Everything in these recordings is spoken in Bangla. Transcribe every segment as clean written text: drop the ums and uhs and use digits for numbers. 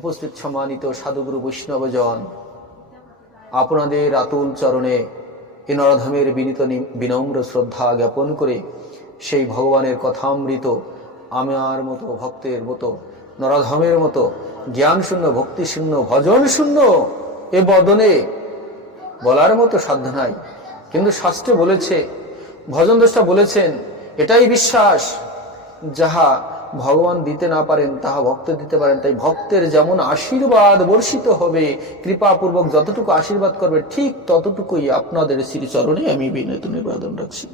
উপস্থিত সম্মানিত সাধুগুরু বৈষ্ণবজন, আপনাদের আতুল চরণে এ নরধামের বিনম্র শ্রদ্ধা জ্ঞাপন করে সেই ভগবানের কথামৃত আমার মতো ভক্তের মতো নরধামের মতো জ্ঞান শূন্য, ভক্তি শূন্য, ভজন শূন্য এ বদনে বলার মতো সাধ্য নাই। কিন্তু শাস্ত্রে বলেছে, ভজন দোষটা বলেছেন, এটাই বিশ্বাস, যাহা ভগবান দিতে না পারেন তাহা ভক্ত দিতে পারেন। তাই ভক্তের যেমন আশীর্বাদ বর্ষিত হবে, কৃপাপূর্বক যতটুকু আশীর্বাদ করবে ঠিক ততটুকুই আপনাদের শ্রীচরণে আমি বিনীত নিবেদন রাখছি।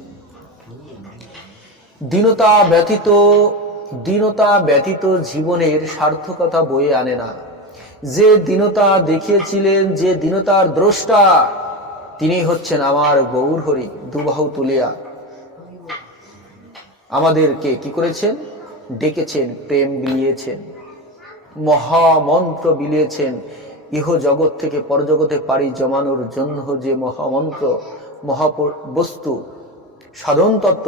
দীনতা ব্যতীত জীবনের সার্থকতা বয়ে আনে না। যে দীনতা দেখিয়েছিলেন, যে দীনতার দ্রষ্টা, তিনি হচ্ছেন আমার গৌর হরি। দুবাহু তুলিয়া আমাদেরকে কি করেছেন? ডেকেছেন, প্রেম বিলিয়েছেন, মহামন্ত্র বিলিয়েছেন। ইহ জগৎ থেকে পরজগতে পাড়ি জমানোর জন্য যে মহামন্ত্র, মহাবস্তু, সাধন তত্ত্ব,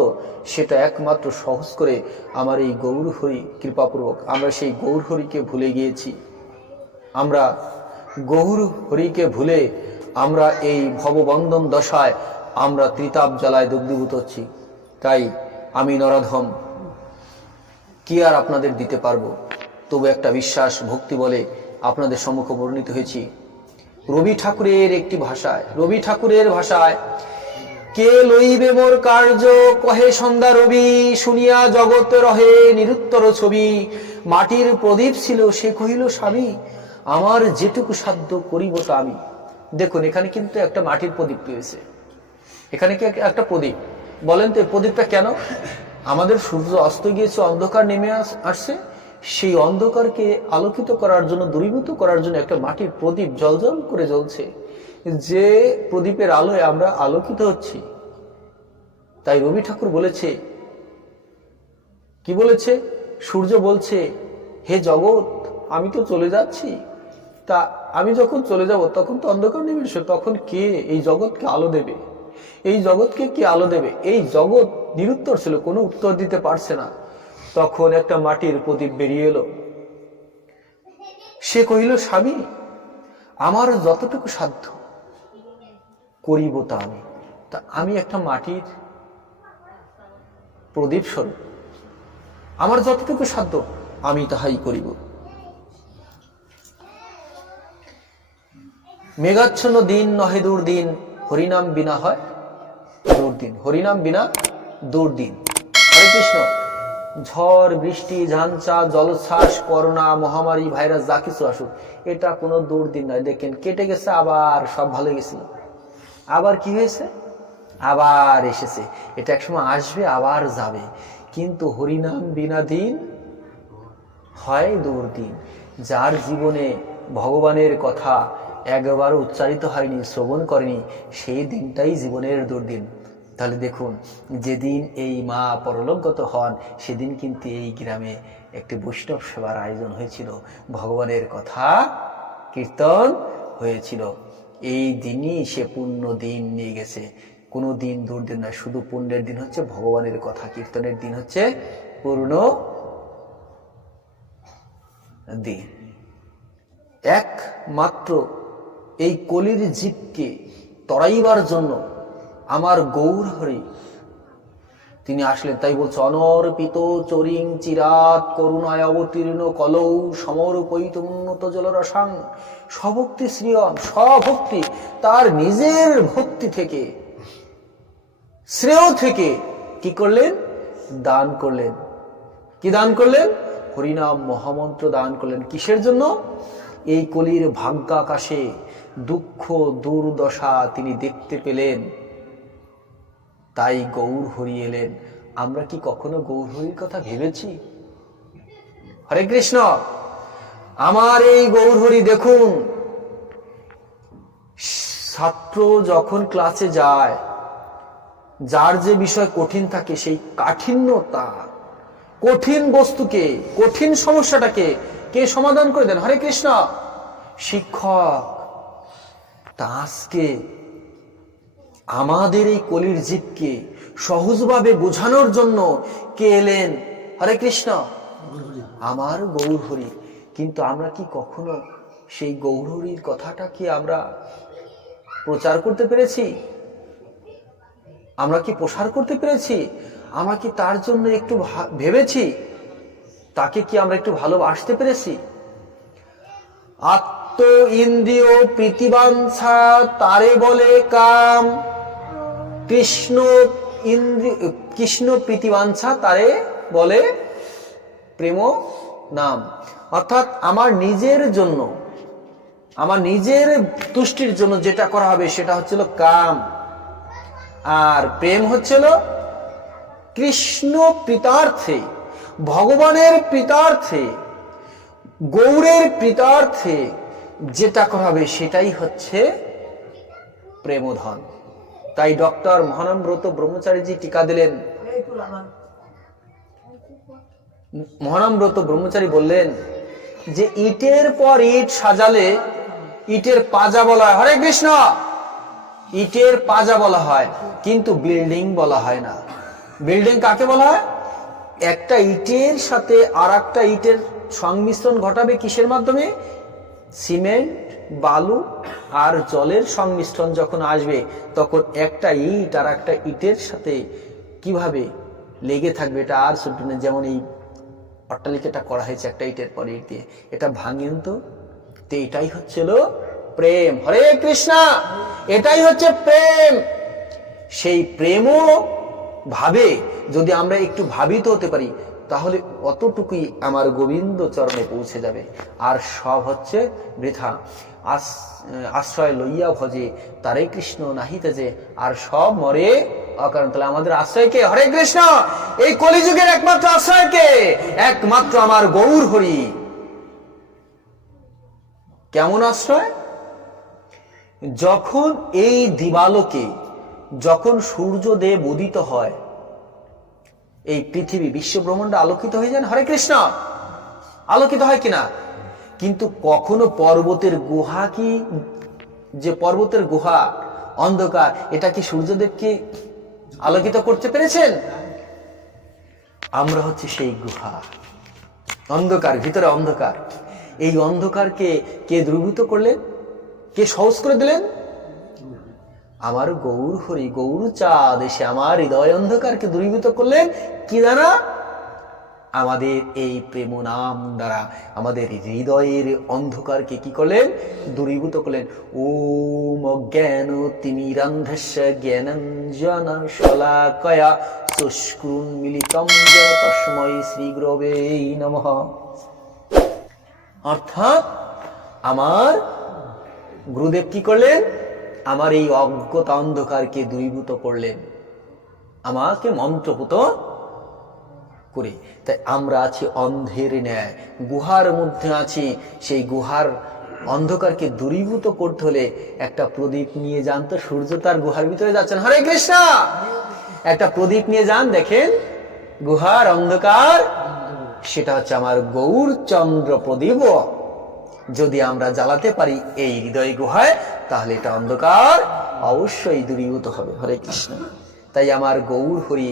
সেটা একমাত্র সহজ করে আমার এই গৌর হরি কৃপাপূর্বক আমরা সেই গৌর হরিকে ভুলে গিয়েছি। আমরা গৌর হরিকে ভুলে আমরা এই ভববন্ধন দশায় আমরা ত্রিতাপ জ্বালায় দগ্ধীভূত হচ্ছি। তাই আমি নরাধম কি আর আপনাদের দিতে পারবো, তবু একটা বিশ্বাস ভক্তি বলে আপনাদের সম্মুখে বর্ণিত হয়েছি রবি ঠাকুরের একটি ভাষায়। রবি ঠাকুরের ভাষায়, কে লইবে মোর কার্য কহে সন্ধ্যা রবি, শুনিয়া জগৎ রহে নিরুত্তর ছবি। মাটির প্রদীপ ছিল, সে কহিল স্বামী, আমার যেটুকু সাধ্য করিব তা আমি। দেখুন, এখানে কিন্তু একটা মাটির প্রদীপ রয়েছে, এখানে কি একটা প্রদীপ। বলেন তো, প্রদীপটা কেন? আমাদের সূর্য অস্ত গিয়েছে, অন্ধকার নেমে আসছে, সেই অন্ধকারকে আলোকিত করার জন্য, দূরীভূত করার জন্য একটা মাটির প্রদীপ জ্বলজ্বল করে জ্বলছে, যে প্রদীপের আলোয় আমরা আলোকিত হচ্ছি। তাই রবি ঠাকুর বলেছে, কি বলেছে? সূর্য বলছে, হে জগৎ, আমি তো চলে যাচ্ছি, তা আমি যখন চলে যাব তখন তো অন্ধকার নেমে এসে, তখন কে এই জগৎকে আলো দেবে? এই জগৎকে কে আলো দেবে? এই জগৎ নিরুত্তর ছিল, কোনো উত্তর দিতে পারছে না। তখন একটা মাটির প্রদীপ বেরিয়ে এলো। সে কহিল, স্বামী, আমার যতটুকু সাধ্য করিব তা আমি। তা আমি একটা মাটির প্রদীপ স্বরূপ, আমার যতটুকু সাধ্য আমি তাহাই করিব। মেঘাচ্ছন্ন দিন নহে দুর্দিন, হরিনাম বিনা হয় দুর্দিন। হরিনাম বিনা দুর্দিন। হরে কৃষ্ণ। ঝড় বৃষ্টি, ঝাঞ্চা, জলোচ্ছ্বাস, করোনা, মহামারী, ভাইরাস, যা কিছু আসুক, এটা কোনো দুর্দিন নয়। দেখেন, কেটে গেছে, আবার সব ভালো গেছিল, আবার কি হয়েছে? আবার এসেছে। এটা একসময় আসবে, আবার যাবে। কিন্তু হরিনাম বিনা দিন হয় দুর্দিন। যার জীবনে ভগবানের কথা একবার উচ্চারিত হয়নি, শ্রবণ করেনি, সেই দিনটাই জীবনের দুর্দিন। তাহলে দেখুন, যেদিন এই মা পরলোকগত হন, সেদিন কিন্তু এই গ্রামে একটি বৈষ্ণব সেবার আয়োজন হয়েছিল, ভগবানের কথা কীর্তন হয়েছিল। এই দিনই সে পুণ্য দিন নিয়ে গেছে। কোনো দিন দুর্দিন নয়, শুধু পুণ্যের দিন হচ্ছে ভগবানের কথা কীর্তনের দিন, হচ্ছে পূর্ণ দিন। একমাত্র এই কলির জীবকে তরাইবার জন্য আমার গৌর হরি তিনি আসলেন। তাই বলছে, অনর্পিত চরিং চিরাত করুণায় অবতীর্ণ কলৌ সমর্পিত উন্নত জলরসাং। স্বভক্তি শ্রিয়ম, স্বভক্তি, তার নিজের ভক্তি থেকে, শ্রেয় থেকে কি করলেন? দান করলেন। কি দান করলেন? হরিনাম মহামন্ত্র দান করলেন। কিসের জন্য? এই কলির ভাগ্যাকাশে দুঃখ দুর্দশা তিনি দেখতে পেলেন, তাই গৌর হরি এলেন। আমরা কি কখনো গৌর হরির কথা ভেবেছি? হরে কৃষ্ণ। আমার এই গৌর হরি দেখুন, ছাত্র যখন ক্লাসে যায়, যার যে বিষয় কঠিন থাকে, সেই কাঠিন্যতা, কঠিন বস্তুকে, কঠিন সমস্যাটাকে কে সমাধান করে দেন? হরে কৃষ্ণ। শিক্ষক। তা আজকে আমাদের এই কলির জীবকে সহজভাবে বোঝানোর জন্য কে এলেন? হরে কৃষ্ণ। আমার গৌর হরি। কিন্তু আমরা কি কখনো সেই গৌরহরির কথাটা কি আমরা প্রচার করতে পেরেছি? আমরা কি প্রসার করতে পেরেছি? আমরা কি তার জন্য একটু ভেবেছি? তাকে কি আমরা একটু ভালোবাসতে পেরেছি? আত্ম ইন্দ্রিয় প্রীতিবাঞ্ছা তারে বলে কাম, কৃষ্ণ প্রীতিবাঞ্ছা তারে বলে প্রেম নাম। অর্থাৎ আমার নিজের জন্য, আমার নিজের তুষ্টির জন্য যেটা করা হবে সেটা হচ্ছিল কাম, আর প্রেম হচ্ছিল কৃষ্ণ প্রীতার্থে, ভগবানের প্রীতার্থে, গৌরের প্রীতার্থে যেটা করা হবে সেটাই হচ্ছে প্রেমধন। তাই ডক্টর মহানামব্রত ব্রহ্মচারীজি টিকা দিলেন। মহানামব্রত ব্রহ্মচারী বললেন যে ইটের পর ইট সাজালে ইটের পাজা বলা হয়, হরে কৃষ্ণ, ইটের পাজা বলা হয়, কিন্তু বিল্ডিং বলা হয় না। বিল্ডিং কাকে বলা হয়? একটা ইটের সাথে আর একটা ইটের সংমিশ্রণ ঘটাবে কিসের মাধ্যমে? সিমেন্ট, বালু আর জলের সংমিশ্রণ যখন আসবে তখন একটা ইট আর একটা ইটের সাথে কিভাবে লেগে থাকবে এটা আর শুধু না। যেমন এই অট্টালিকাটা করা হয়েছে একটা ইটের পর ইট দিয়ে, এটা ভাঙেন তো এটাই হচ্ছিল প্রেম। হরে কৃষ্ণ, এটাই হচ্ছে প্রেম। সেই প্রেমও ভাবে যদি আমরা একটু ভাবিত হতে পারি তাহলে অতটুকুই আমার গোবিন্দ চরণে পৌঁছে যাবে, আর সব হচ্ছে বৃথা। আশ্রয় লইয়া ভজে তারে কৃষ্ণ নাহিতে যে, আর সব মরে অকারণ। তাহলে আমাদের আশ্রয় কে? হরে কৃষ্ণ। এই কলিযুগের একমাত্র আশ্রয় কে? একমাত্র আমার গৌর হরি। কেমন আশ্রয়? যখন এই দিবালোকে, যখন সূর্যদেব উদিত হয়, এই পৃথিবী বিশ্ব ব্রহ্মাণ্ড আলোকিত হয়ে যায়। হরে কৃষ্ণ, আলোকিত হয় কিনা? কিন্তু কখনো পর্বতের গুহা কি, যে পর্বতের গুহা অন্ধকার, এটা কি সূর্যদেবকে আলোকিত করতে পেরেছেন? আমরা হচ্ছে সেই গুহা, অন্ধকার, ভিতরে অন্ধকার। এই অন্ধকারকে কে দূরীভূত করলেন? কে সহজ করে দিলেন? আমার গৌর হরি, গৌর চাঁদ এসে আমার হৃদয় অন্ধকারকে দূরীভূত করলেন। কি দ্বারা? আমাদের এই প্রেম নাম দ্বারা আমাদের হৃদয়ের অন্ধকারকে কি করলেন? দূরীভূত করলেন। ওম অজ্ঞান তিমিরান্ধস্য জ্ঞানাঞ্জন শলাকয়া চক্ষুন্মিলিতং যেন তস্मै শ্রী গুরবে নমঃ। অর্থাৎ আমার গুরুদেব কি করলেন? আমার এই অজ্ঞতা অন্ধকারকে দূরীভূত করলেন, আমাকে মন্ত্রপুত করে। তাই আমরা আছি অন্ধের ন্যায়, গুহার মধ্যে আছি। সেই গুহার অন্ধকারকে দূরীভূত করতে হলে একটা প্রদীপ নিয়ে যান তো। সূর্য তার গুহার ভিতরে যাচ্ছেন। হরে কৃষ্ণ, একটা প্রদীপ নিয়ে যান, দেখেন গুহার অন্ধকার, সেটা হচ্ছে আমার গৌর চন্দ্র প্রদীপ। যদি আমরা জ্বালাতে পারি এই হৃদয় গুহায়, তাহলে এটা অন্ধকার অবশ্যই দূরীভূত হবে। হরে কৃষ্ণ। তাই আমার গৌর হরি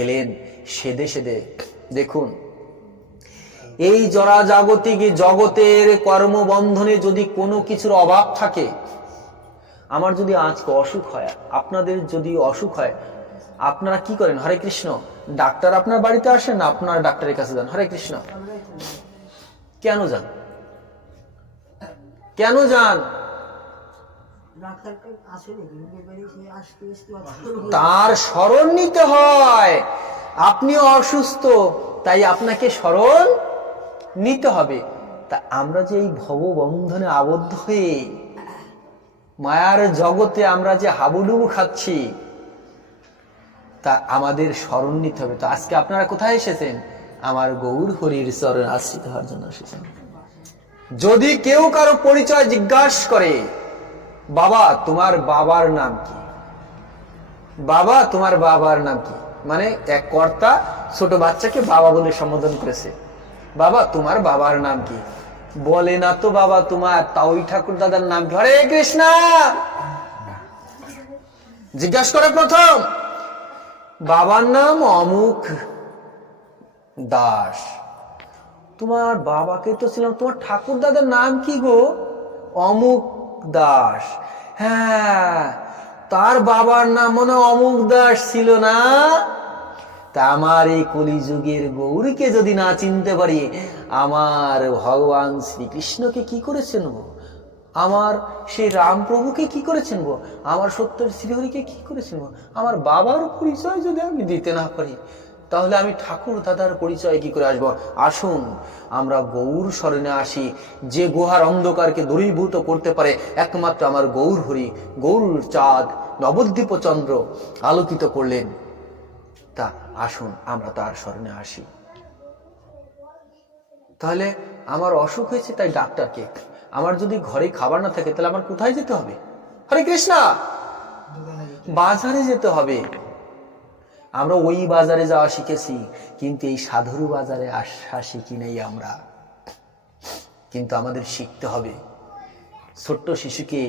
এলেন সেদে সেদে। দেখুন, এই জরা জাগতিক জগতের কর্মবন্ধনে যদি কোনো কিছুর অভাব থাকে, আমার যদি আজকে অসুখ হয়, আপনাদের যদি অসুখ হয়, আপনারা কি করেন? হরে কৃষ্ণ। ডাক্তার আপনার বাড়িতে আসেন না আপনার ডাক্তারের কাছে যান? হরে কৃষ্ণ। কেন যান? কেন যান? তার স্মরণ নিতে হয়। আপনি অসুস্থ, তাই আপনাকে স্মরণ নিতে হবে। তা আমরা যে এই ভববন্ধনে আবদ্ধ হয়ে মায়ার জগতে আমরা যে হাবুডুবু খাচ্ছি, তা আমাদের স্মরণ নিতে হবে। তো আজকে আপনারা কোথায় এসেছেন? আমার গৌর হরির চরণ আশ্রিত হওয়ার জন্য এসেছেন। যদি কেউ কারো পরিচয় জিজ্ঞাসা করে, বাবা তোমার বাবার নাম কি? বাবা তোমার বাবার নাম কি? মানে এক কর্তা ছোট বাচ্চাকে বাবা বলে সম্বোধন করেছে। বাবা তোমার বাবার নাম কি? বলে না তো বাবা তোমার তাওই ঠাকুর দাদার নাম কি? হরে কৃষ্ণ। জিজ্ঞাসা করে প্রথম, বাবার নাম অমুক দাস। তোমার বাবাকে তো ছিলাম, তোমার ঠাকুর দাদার নাম কি গো? অমুক দাস। হ্যাঁ, তার বাবার নাম মনে অমুক দাস ছিল না? তা আমার এই কলিযুগের গৌরীকে যদি না চিনতে পারি, আমার ভগবান শ্রীকৃষ্ণকে কি করে চিনবো? আমার সেই রামপ্রভুকে কি করে চিনবো? আমার সত্যের শ্রীহরিকে কি করে চিনবো? আমার বাবার পরিচয় যদি আমি দিতে না পারি, তাহলে আমি ঠাকুর দাদার পরিচয় কি করে আসবো? আসুন আমরা গৌর শরণে আসি। যে গুহার অন্ধকারকে দূরীভূত করতে পারে একমাত্র আমার গৌর হরি। গৌর চাঁদ নবদ্বীপ চন্দ্র আলোকিত করলেন, তা আসুন আমরা তার শরণে আসি। তাহলে আমার অসুখ হয়েছে, তাই ডাক্তারকে। আমার যদি ঘরে খাবার না থাকে, তাহলে আমার কোথায় যেতে হবে? হরে কৃষ্ণ, বাজারে যেতে হবে। আমরা ওই বাজারে যাওয়া শিখেছি, কিন্তু এই সাধুর বাজারে আসা শিখি নেই আমরা। কিন্তু আমাদের শিখতে হবে। ছোট্ট শিশুকে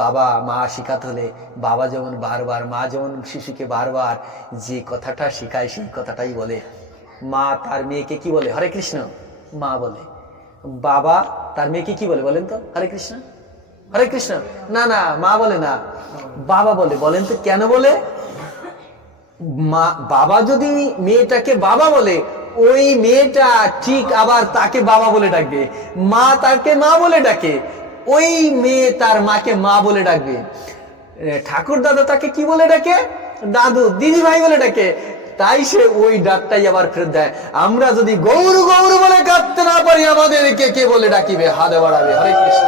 বাবা মা শিখাতে হলে, বাবা যেমন বারবার, মা যেমন শিশুকে বারবার যে কথাটা শেখায় সেই কথাটাই বলে। মা তার মেয়েকে কি বলে? হরে কৃষ্ণ মা বলে। বাবা তার মেয়েকে কি বলে বলেন তো? হরে কৃষ্ণ। হরে কৃষ্ণ না, না, মা বলে না, বাবা বলে। বলেন তো কেন বলে? মা বাবা যদি মেয়েটাকে বাবা বলে, ওই মেয়েটা ঠিক আবার তাকে বাবা বলে ডাকবে। মা তাকে মা বলে ডাকে, ওই মেয়ে তার মাকে মা বলে ডাকবে। ঠাকুর দাদা তাকে কি বলে ডাকে? দাদু। দিদি ভাই বলে ডাকে, তাই সে ওই ডাকটাই আবার ফেরত দেয়। আমরা যদি গৌর গৌর বলে কাঁদতে না পারি, আমাদেরকে কে বলে ডাকিবে? হাতে বাড়াবে। হরে কৃষ্ণ।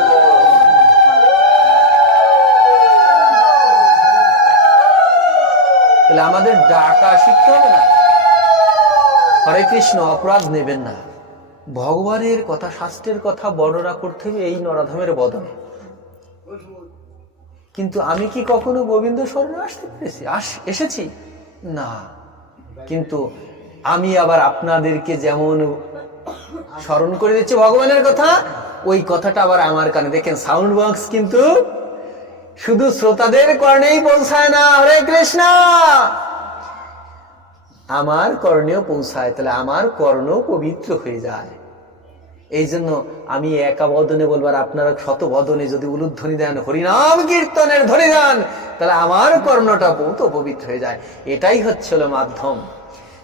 তাহলে আমাদের ডাকা শিখতে হবে না? হরে কৃষ্ণ, অপরাধ নেবেন না। ভগবানের কথা, শাস্ত্রের কথা বর্ণনা করতে হবে এই নরাধমের বদনে। কিন্তু আমি কি কখনো গোবিন্দ শরণে আসতে পেরেছি? এসেছি না। কিন্তু আমি আবার আপনাদেরকে যেমন স্মরণ করে দিচ্ছি ভগবানের কথা, ওই কথাটা আবার আমার কানে। দেখেন, সাউন্ড বক্স কিন্তু শুধু শ্রোতাদের কর্ণেই পৌঁছায় না। হরে কৃষ্ণ, আমার কর্ণেও পৌঁছায়, তাহলে আমার কর্ণ পবিত্র হয়ে যায়। এই জন্য আমি একা বদনে বলবার, আপনারা শত বদনে যদি উলুধ্বনি দেন, হরিনাম কীর্তনের ধ্বনি দেন, তাহলে আমার কর্ণটা বহুত পবিত্র হয়ে যায়। এটাই হচ্ছিল মাধ্যম।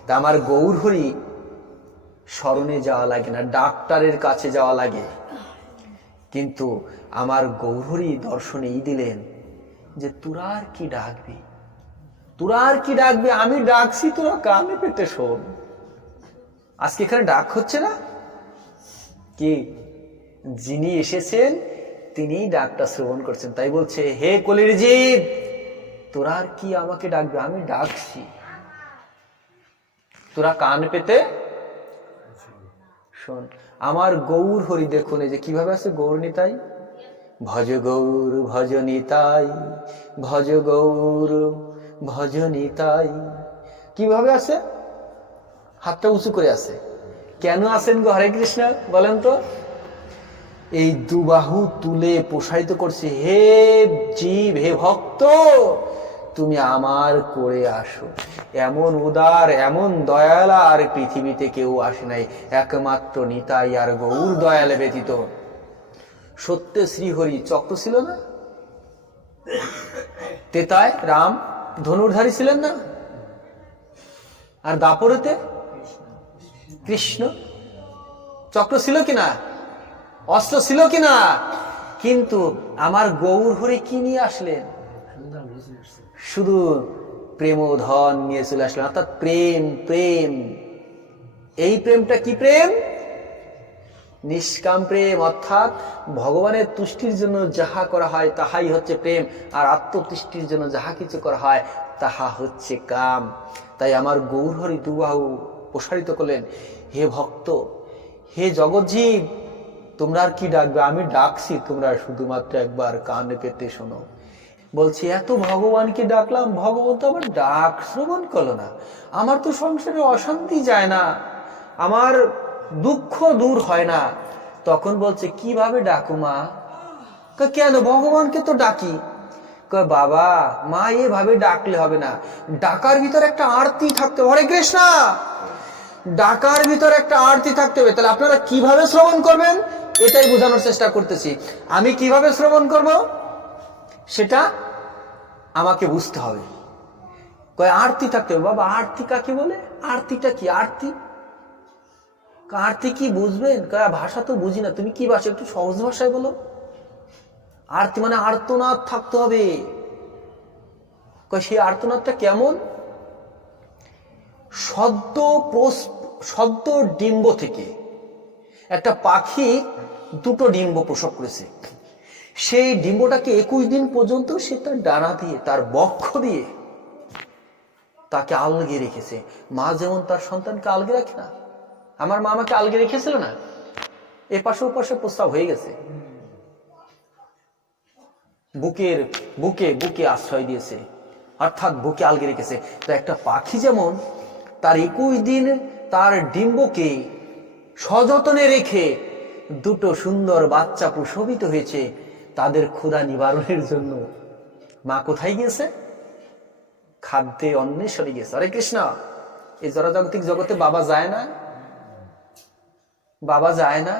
তা আমার গৌর হরি স্মরণে যাওয়া লাগে না, ডাক্তারের কাছে যাওয়া লাগে। কিন্তু আমার গৌর হরি দর্শনে এই দিলেন যে তোরা আর কি ডাকবি, তোরা আর কি ডাকবি? আমি ডাকছি, তোরা কানে পেতে শোন। আজকে এখানে ডাক হচ্ছে না কি? যিনি এসেছেন তিনি ডাকটা শ্রবণ করছেন, তাই বলছে, হে কলির জীব, তোরা আর কি আমাকে ডাকবে? আমি ডাকছি, তোরা কান পেতে শোন। আমার গৌর হরি দেখুন এই যে কিভাবে আছে, গৌর নিতাই, ভজ গৌর ভজ নিতাই, ভজ গৌর ভজ নিতাই। কিভাবে আছে? হাতটা উঁচু করে আছে। কেন আছেন গো? হরে কৃষ্ণ বলেন তো। এই দুবাহু তুলে প্রসারিত করছে, হে জীব, হে ভক্ত, তুমি আমার করে আসো। এমন উদার, এমন দয়াল আর পৃথিবীতে কেউ আসে নাই, একমাত্র নিতাই আর গৌর দয়াল ব্যতীত। সত্যে শ্রীহরি চক্র ছিল না? তেতায় রাম ধনুর্ধারী ছিলেন না? আর দাপরেতে কৃষ্ণ চক্র ছিল কিনা? অস্ত্র ছিল কিনা? কিন্তু আমার গৌর হরি কি নিয়ে আসলেন? শুধু প্রেম ও ধন নিয়ে চলে আসলেন। অর্থাৎ প্রেম, প্রেম। এই প্রেমটা কি প্রেম? নিষ্কাম প্রেম, অর্থাৎ ভগবানের তুষ্টির জন্য যাহা করা হয় তাহাই হচ্ছে প্রেম, আর আত্মতুষ্টির জন্য যাহা কিছু করা হয় তাহা হচ্ছে কাম। তাই আমার গৌর হরি দুবাহু প্রসারিত করলেন, হে ভক্ত, হে জগৎজীব, তোমরা আর কি ডাকবে? আমি ডাকছি, তোমরা শুধুমাত্র একবার কান পেতে শোনো। বলছি, এত ভগবানকে ডাকলাম, ভগবান তো আমার ডাক শ্রবণ করলো না। আমার তো সংসারে অশান্তি যায় না, আমার দুঃখ দূর হয় না। তখন বলছে, কিভাবে ডাকু মা? কেন? ভগবানকে তো ডাকি। বাবা মা, এভাবে ডাকলে হবে না, ডাকার ভিতরে একটা আরতি থাকতে। হরে কৃষ্ণ। ডাকার ভিতরে একটা আরতি থাকতে হবে। তাহলে আপনারা কিভাবে শ্রবণ করবেন এটাই বোঝানোর চেষ্টা করতেছি। আমি কিভাবে শ্রবণ করব সেটা আমাকে বুঝতে হবে। কয় আরতি থাকতে হবে। বাবা আরতি কাকে বলে? আরতিটা কি? আরতি আরতি কি বুঝবেন? কয় ভাষা তো বুঝি না। তুমি কি ভাষা, একটু সহজ ভাষায় বলো। আরতি মানে আর্তনাদ থাকতে হবে। কয় সেই আর্তনাদটা কেমন? সদ্য ডিম্ব থেকে একটা পাখি দুটো ডিম্ব প্রসব করেছে। সেই ডিম্বটাকে 21 দিন পর্যন্ত সে তার ডানা দিয়ে, তার বক্ষ দিয়ে তাকে আলগে রেখেছে। মা যেমন তার সন্তানকে আলগে রাখে না, আমার মা আমাকে আলগে রেখেছিল না? এ পাশে ও পাশে প্রস্তাব হয়ে গেছে, বুকে আশ্রয় দিয়েছে, অর্থাৎ বুকে আলগে রেখেছে। তো একটা পাখি যেমন তার 21 দিন তার ডিম্বকে সযত্নে রেখে দুটো সুন্দর বাচ্চা প্রসবিত হয়েছে, তাদের ক্ষুধা নিবারণের জন্য মা কোথায় গিয়েছে? খাদ্যে অন্বেষণে গিয়েছে। হরে কৃষ্ণ। এই জড়জাগতিক জগতে বাবা যায় না, বাবা যায় না,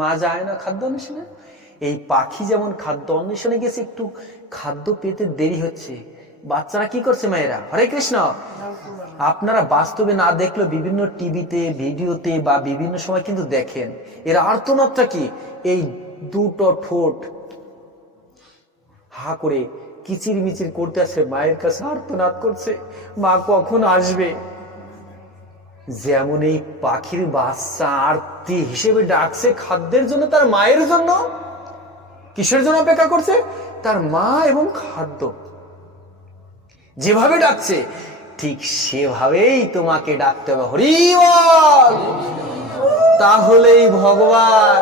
মা যায় না খাদ্য অন্বেষণে। এই পাখি যেমন খাদ্য অন্বেষণে গেছে, একটু খাদ্য পেতে দেরি হচ্ছে, বাচ্চারা কি করছে? মায়েরা। হরে কৃষ্ণ। আপনারা বাস্তবে না দেখলেও বিভিন্ন টিভিতে, ভিডিওতে বা বিভিন্ন সময় কিন্তু দেখেন। এর আর্তনাদটা কি? এই দুটো ঠোঁট হা করে কিচির মিচির করতে আছে, মায়ের কাছে আর্তনাদ করছে, মা কখন আসবে। যেমন এই পাখির বাচ্চা আরতি হিসেবে ডাকছে খাদ্যের জন্য, তার মায়ের জন্য। কিসের জন্য অপেক্ষা করছে? তার মা এবং খাদ্য। যেভাবে ডাকছে ঠিক সেভাবেই তোমাকে ডাকতে হবে। হরি বল। তাহলেই ভগবান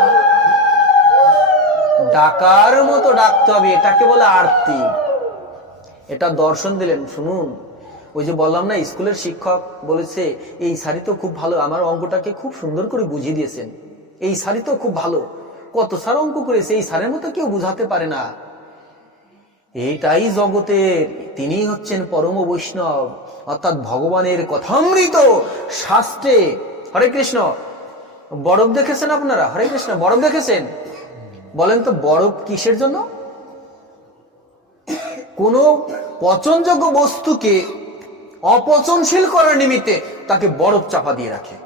ডাকার মতো ডাকতে হবে। এটাকে বলে আরতি। এটা দর্শন দিলেন। শুনুন, ওই যে বললাম না, স্কুলের শিক্ষক বলেছে এই শাড়ি তো খুব ভালো, আমার অঙ্কটাকে খুব সুন্দর করে বুঝিয়ে দিয়েছেন, এই শাড়ি তো খুব ভালো। কত সার অঙ্ক করেছে, এই সারের মতো কেউ বুঝাতে পারে না। এইটাই জগতের, তিনি হচ্ছেন পরম বৈষ্ণব, অর্থাৎ ভগবানের কথামৃত শাস্ত্রে। হরে কৃষ্ণ। বরফ দেখেছেন আপনারা? হরে কৃষ্ণ। বরফ দেখেছেন? বলেন তো বরফ কিসের জন্য? কোন পচনযোগ্য বস্তুকে অপচনশীল করার নিমিত্তে তাকে বরফ চাপা দিয়ে রাখে।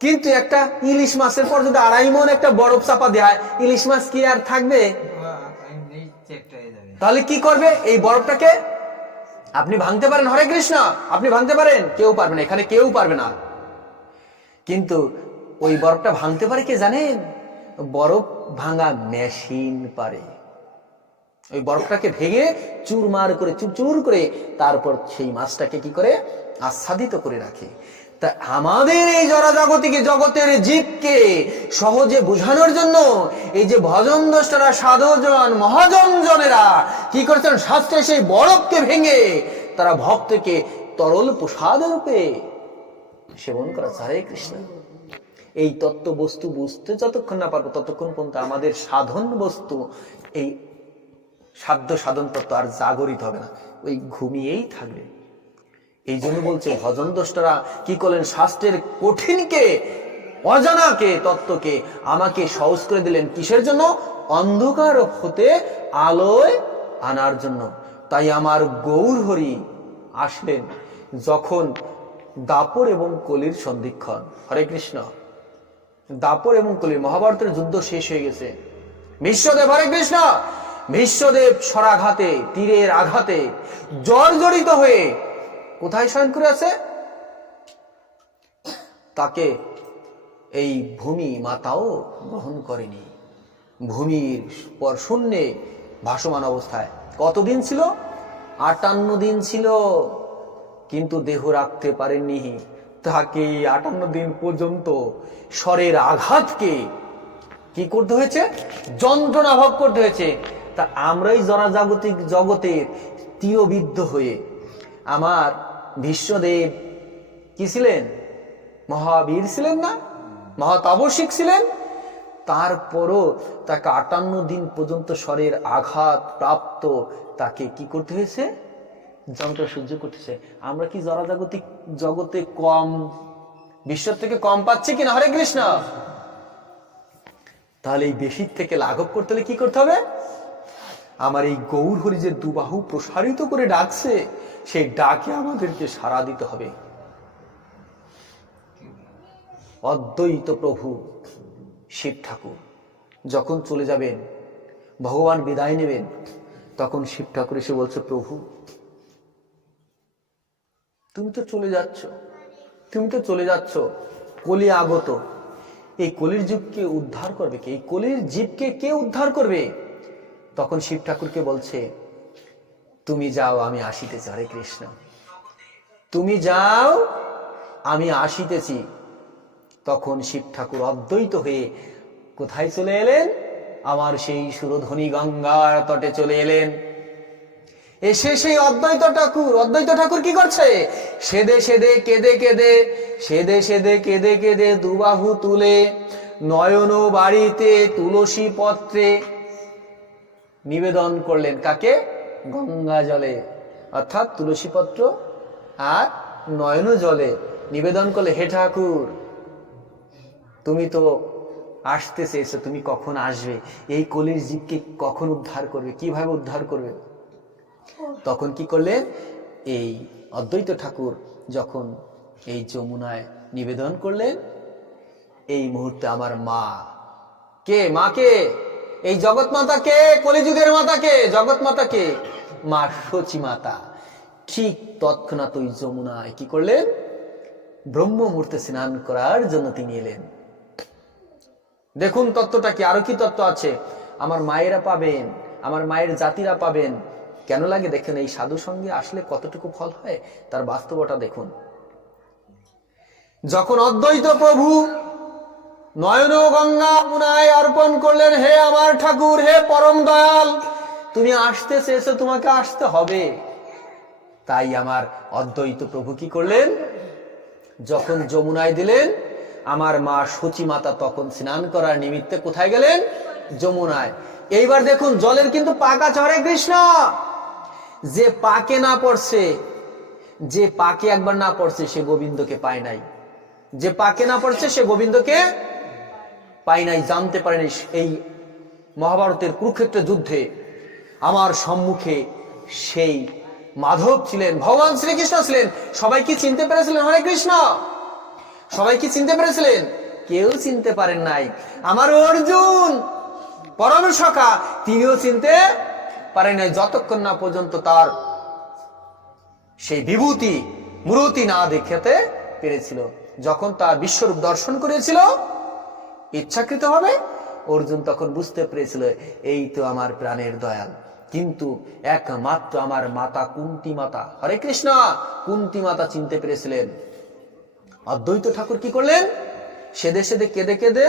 কিন্তু একটা ইলিশ মাছের পর যদি 2.5 মণ একটা বরফ চাপা দেয়, ইলিশ মাছ কি আর থাকবে? তাহলে কি করবে? এই বরফটাকে আপনি ভাঙতে পারেন? হরে কৃষ্ণ। আপনি ভাঙতে পারেন? কেউ পারবে না, এখানে কেউ পারবে না। কিন্তু ওই বরফটা ভাঙতে পারে কে জানেন? বরফ ভাঙা মেশিন পারে। ওই বরফটাকে ভেঙে চুরমার করে, চুরচুর করে তারপর সেই মাছটাকে কি করে আচ্ছাদিত করে রাখে। তা আমাদের এই জড়জাগতিক জগতের জীবকে সহজে বোঝানোর জন্য এই যে ভজন দ্রষ্টারা, সাধুজন, মহাজনজনেরা কি করছেন? শাস্ত্রে সেই বরফকে ভেঙে তারা ভক্তকে তরল প্রসাদ রূপে সেবন করা। হরে কৃষ্ণ। এই তত্ত্ব বস্তু বুঝতে যতক্ষণ না পারবো ততক্ষণ পর্যন্ত আমাদের সাধন বস্তু, এই সাধ্য সাধন তত্ত্ব আর জাগরিত হবে না, ওই ঘুমিয়েই থাকবে। এই জন্য বলছে ভজন দ্রষ্টারা কি করলেন? শাস্ত্রের কঠিনকে, অজানাকে, তত্ত্বকে আমাকে সহজ করে দিলেন। কিসের জন্য? অন্ধকার হতে আলোয় আনার জন্য। তাই আমার গৌর হরি আসলেন যখন দাপর এবং কলির সন্ধিক্ষণ। হরে কৃষ্ণ। দাপর এবং কলির, মহাভারতের যুদ্ধ শেষ হয়ে গেছে। ভীষ্মদেব, হরে কৃষ্ণ, ভীষ্মদেব সরাঘাতে, তীরের আঘাতে জর্জরিত হয়ে কোথায় শয়ন করে আছে? তাকে এই ভূমি মাতাও গ্রহণ করেনি। ভূমির পর শূন্যে ভাসমান অবস্থায় কতদিন ছিল? 58 দিন ছিল, কিন্তু দেহ রাখতে পারেননি। তাকে 58 দিন পর্যন্ত স্বরের আঘাতকে কি করতে হয়েছে? যন্ত্রণা ভোগ করতে হয়েছে। তা আমরাই জড়জাগতিক জগতের তীরবিদ্ধ হয়ে, আমার ভীষ্মদেব কি ছিলেন? মহাবীর ছিলেন না? মহাতাপসিক ছিলেন। তারপরও তাকে 58 দিন পর্যন্ত স্বরের আঘাত প্রাপ্ত, তাকে কি করতে হয়েছে? যন্ত্রণা সহ্য করতেছে। আমরা কি জড়জাগতিক জগতে কম, বিশ্ব থেকে কম পাচ্ছি কিনা? হরে কৃষ্ণ। তাহলে এই বেশির থেকে লাঘব করতে হলে কি করতে হবে? আমার এই গৌর হরি যে দুবাহু প্রসারিত করে ডাকছে, সেই ডাকে আমাদেরকে সাড়া দিতে হবে। অদ্বৈত প্রভু শিব ঠাকুর যখন চলে যাবেন, ভগবান বিদায় নেবেন, তখন শিব ঠাকুর এসে বলছে, প্রভু তুমি তো চলে যাচ্ছ, তুমি তো চলে যাচ্ছ, কলি আগত, এই কলির জীবকে উদ্ধার করবে কে? এই কলির জীবকে কে উদ্ধার করবে? তখন শিব ঠাকুরকে বলছে, তুমি যাও, আমি আসিতেছি। হরে কৃষ্ণ। তুমি যাও, আমি আসিতেছি। তখন শিব ঠাকুর অদ্বৈত হয়ে কোথায় চলে এলেন? আমার সেই সুরধ্বনি গঙ্গার তটে চলে এলেন। এসে সেই অদ্বৈত ঠাকুর কি করছে? সেদে সেদে কেঁদে কেঁদে, সেদে সেদে কেঁদে কেঁদে দুবাহু তুলে নয়ন বাড়িতে তুলসী পত্রে নিবেদন করলেন। কাকে? গঙ্গা জলে, অর্থাৎ তুলসী পত্র আর নয়ন জলে নিবেদন করলে, হে ঠাকুর তুমি তো আসতে চেয়েছো, তুমি কখন আসবে? এই কলির জীবকে কখন উদ্ধার করবে? কিভাবে উদ্ধার করবে? তখন কি করলেন? এই অদ্বৈত ঠাকুর যখন এই যমুনায় নিবেদন করলেন, এই মুহূর্তে আমার মা কে? মাকে, এই জগৎ মাতা কে? কলিযুগের মাতা কে? জগৎ মাতা কে? মা সচী মাতা। ঠিক তৎক্ষণাৎ ওই যমুনায় কি করলেন? ব্রহ্ম মুহূর্তে স্নান করার জন্য তিনি এলেন। দেখুন তত্ত্বটা কি, আরো কি তত্ত্ব আছে আমার মায়েরা পাবেন, আমার মায়ের জাতিরা পাবেন। কেন লাগে দেখেন, এই সাধু সঙ্গে আসলে কতটুকু ফল হয় তার বাস্তবতা দেখুন। যখন অদ্বৈত প্রভু নয়ন গঙ্গা মুনায় অর্পণ করলেন, হে আমার ঠাকুর, হে পরম দয়াল, তুমি আসতে চেয়েছো, তোমাকে আসতে হবে। তাই আমার অদ্বৈত প্রভু কি করলেন? যখন যমুনায় দিলেন, আমার মা সচী মাতা তখন স্নান করার নিমিত্তে কোথায় গেলেন? যমুনায়। এইবার দেখুন জলের কিন্তু পাক আছে। হরে কৃষ্ণ। যে পাকে না পড়ছে, যে পাকে একবার না পড়ছে সে গোবিন্দকে পায় নাই। যে পাকে না পড়ছে সে গোবিন্দকে পায় নাই, জানতে পারে নাই। এই মহাভারতের কুরুক্ষেত্রের যুদ্ধে আমার সম্মুখে সেই মাধব ছিলেন, ভগবান শ্রীকৃষ্ণ ছিলেন। সবাই কি চিনতে পেরেছিলেন? হরে কৃষ্ণ। সবাই কি চিনতে পেরেছিলেন? কেউ চিনতে পারেন নাই। আমার অর্জুন পরম সখা, তিনিও চিনতে পারেন নাই, যতক্ষণ না পর্যন্ত তার সেই বিভূতি মূর্তি না দেখাতে পেরেছিল। যখন তার বিশ্বরূপ দর্শন করেছিল ইচ্ছাকৃত হবে, অর্জুন তখন বুঝতে পেরেছিল এই তো আমার প্রাণের দয়াল। কিন্তু একমাত্র আমার মাতা কুন্তী মাতা, হরে কৃষ্ণ, কুন্তী মাতা চিনতে পেরেছিলেন। অদ্বৈত ঠাকুর কি করলেন? সেদে সেদে কেঁদে কেঁদে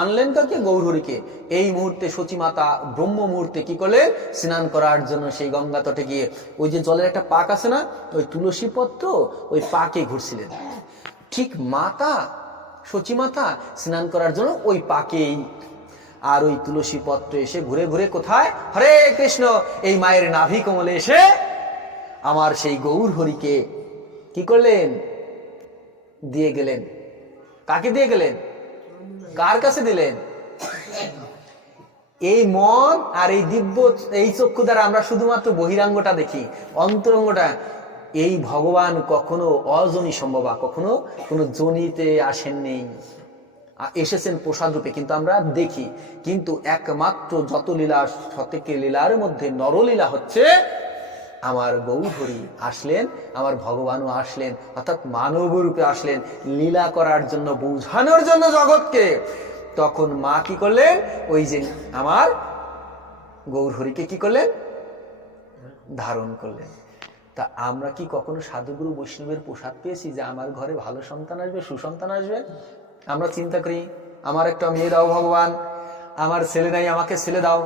আনলেন কাকে? গৌরহরিকে। এই মুহূর্তে সচী মাতা ব্রহ্ম মুহূর্তে কি করলেন? স্নান করার জন্য সেই গঙ্গা তটে গিয়ে ওই যে জলের একটা পাক আছে না, ওই তুলসী পত্র, ওই পাকে ঘুরছিলেন। ঠিক মাতা সচী মাতা স্নান করার জন্য ওই পাকেই, আর ওই তুলসী পত্র এসে ঘুরে ঘুরে কোথায়? হরে কৃষ্ণ, এই মায়ের নাভি কোমলে এসে আমার সেই গৌর হরিকে কি করলেন? দিয়ে গেলেন। কাকে দিয়ে গেলেন? কার কাছে দিলেন? এই মন আর এই দিব্য এই চক্ষু দ্বারা আমরা শুধুমাত্র বহিরাঙ্গটা দেখি, অন্তরঙ্গটা। এই ভগবান কখনো অজনী সম্ভবা, কখনো কোনো জনিতে আসেননি, এসেছেন প্রসাদ রূপে, কিন্তু আমরা দেখি। কিন্তু একমাত্র যত লীলা, শতকে লীলার মধ্যে নরলীলা হচ্ছে আমার গৌরহরি আসলেন, আমার ভগবানও আসলেন, অর্থাৎ মানব রূপে আসলেন লীলা করার জন্য, বোঝানোর জন্য জগৎকে। তখন মা কি করলেন? ওই যে আমার গৌরহরিকে কি করলেন? ধারণ করলেন। তা আমরা কি কখনো সাধুগুরু বৈষ্ণবের প্রসাদ পেয়েছি যে আমার ঘরে ভালো সন্তান আসবে, সুসন্তান আসবে? আমরা চিন্তা করি আমার একটা মেয়ে দাও ভগবান, আমার ছেলে নাই, আমাকে ছেলে দাও।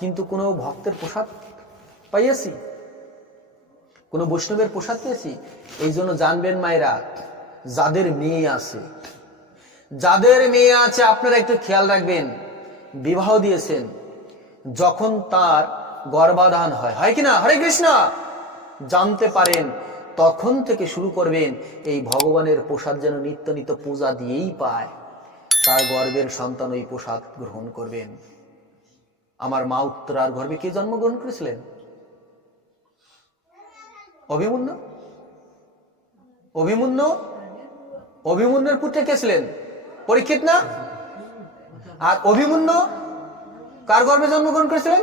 কিন্তু কোনো ভক্তের প্রসাদ পাইয়েছি? কোনো বৈষ্ণবের প্রসাদ পেয়েছি? এই জন্য জানবেন মায়েরা, যাদের মেয়ে আছে, যাদের মেয়ে আছে আপনারা একটু খেয়াল রাখবেন। বিবাহ দিয়েছেন, যখন তার গর্ভাধান হয়, হয় কিনা? হরে কৃষ্ণ। জানতে পারেন, তখন থেকে শুরু করবেন এই ভগবানের প্রসাদ যেন নিত্য নিত্য পূজা দিয়েই পায়, তার গর্ভের সন্তান ওই প্রসাদ গ্রহণ করবেন। আমার মা উত্তরার গর্ভে কে জন্মগ্রহণ করেছিলেন? অভিমন্যু। অভিমন্যু, অভিমন্যুর পুত্র কে ছিলেন? পরীক্ষিত না? আর অভিমন্যু কার গর্ভে জন্মগ্রহণ করেছিলেন?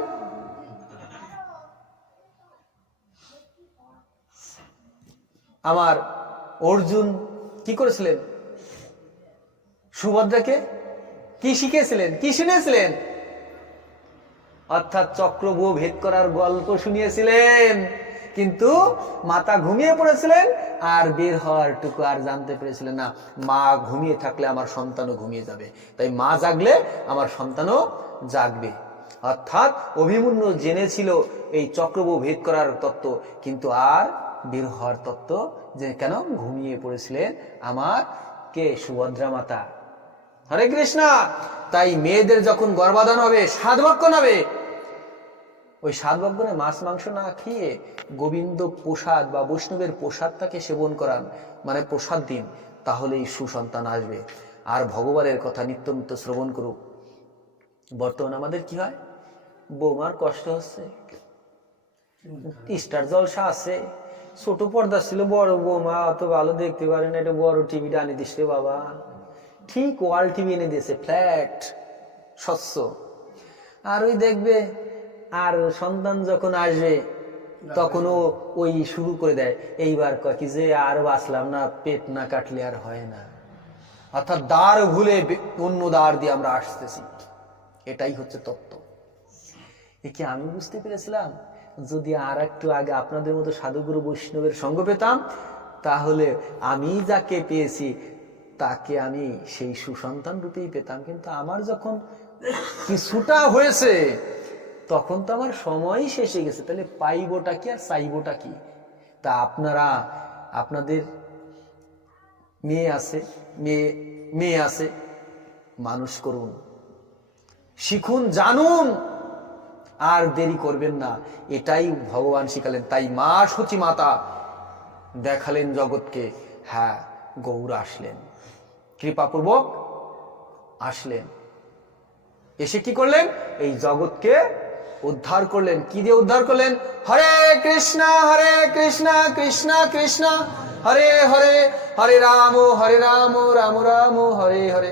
আমার অর্জুন কি করেছিলেন? সুভদ্রাকে কি শিখিয়েছিলেন, কি শুনিয়েছিলেন? অর্থাৎ চক্রব্যূহ ভেদ করার গল্প শুনিয়েছিলেন, কিন্তু মাতা ঘুমিয়ে পড়েছিলেন আর বের হওয়ার টুকু আর জানতে পেরেছিলেন না। মা ঘুমিয়ে থাকলে আমার সন্তানও ঘুমিয়ে যাবে, তাই মা জাগলে আমার সন্তানও জাগবে। অর্থাৎ অভিমন্যু জেনেছিল এই চক্রব্যূহ ভেদ করার তত্ত্ব, কিন্তু আর বের হওয়ার তত্ত্ব যে কেন ঘুমিয়ে পড়েছিলেন আমার কে? সুভদ্রা মাতা। হরে কৃষ্ণ। তাই মেয়েদের যখন গর্ভাধান হবে, 7 ভক্ষণ হবে, ওই 7 ভক্ষণে মাছ মাংস না খেয়ে গোবিন্দ প্রসাদ বা বৈষ্ণবের প্রসাদটাকে সেবন করান, মানে প্রসাদ দিন, তাহলেই সুসন্তান আসবে। আর ভগবানের কথা নিত্য নিত্য শ্রবণ করুক। বর্তমানে আমাদের কি হয়, বৌমার কষ্ট হচ্ছে, স্টার জলসা আছে, ছোট পর্দা ছিল, বড় বৌমা অত ভালো দেখতে পারে না, এটা বড় টিভিটা আনি দিস রে বাবা। ঠিক ওয়াল টিভি এনে দিয়েছে, ফ্ল্যাট, স্বচ্ছ। আর ওই দেখবে, আর সন্তান যখন আসবে তখনও ওই শুরু করে দেয়, এইবার কয় কি যে আর বাঁচলাম না, পেট না কাটলে আর হয় না। অর্থাৎ দ্বার ভুলে অন্য দ্বার দিয়ে আমরা আসতেছি, এটাই হচ্ছে তত্ত্ব। একে আমি বুঝতে পেরেছিলাম, যদি আর একটু আগে আপনাদের মতো সাধুগুরু বৈষ্ণবের সঙ্গ পেতাম, তাহলে আমি যাকে পেয়েছি তাকে আমি সেই সুসন্তান রূপেই পেতাম। কিন্তু আমার যখন কিছুটা হয়েছে, তখন তো আমার সময়ই শেষ হয়ে গেছে, তাহলে পাইবোটা কি আর চাইবোটা কি? তা আপনারা আপনাদের মেয়ে আছে, মানুষ করুন, শিখুন, জানুন, আর দেরি করবেন না। এটাই ভগবান শিখালেন। তাই মা সচী মাতা দেখালেন জগৎকে, হ্যাঁ গৌর আসলেন, কৃপাপূর্বক আসলেন, এসে কি করলেন? এই জগৎকে উদ্ধার করলেন। কি দিয়ে উদ্ধার করলেন? হরে কৃষ্ণ কৃষ্ণ কৃষ্ণ হরে হরে, হরে রাম রাম রাম হরে হরে।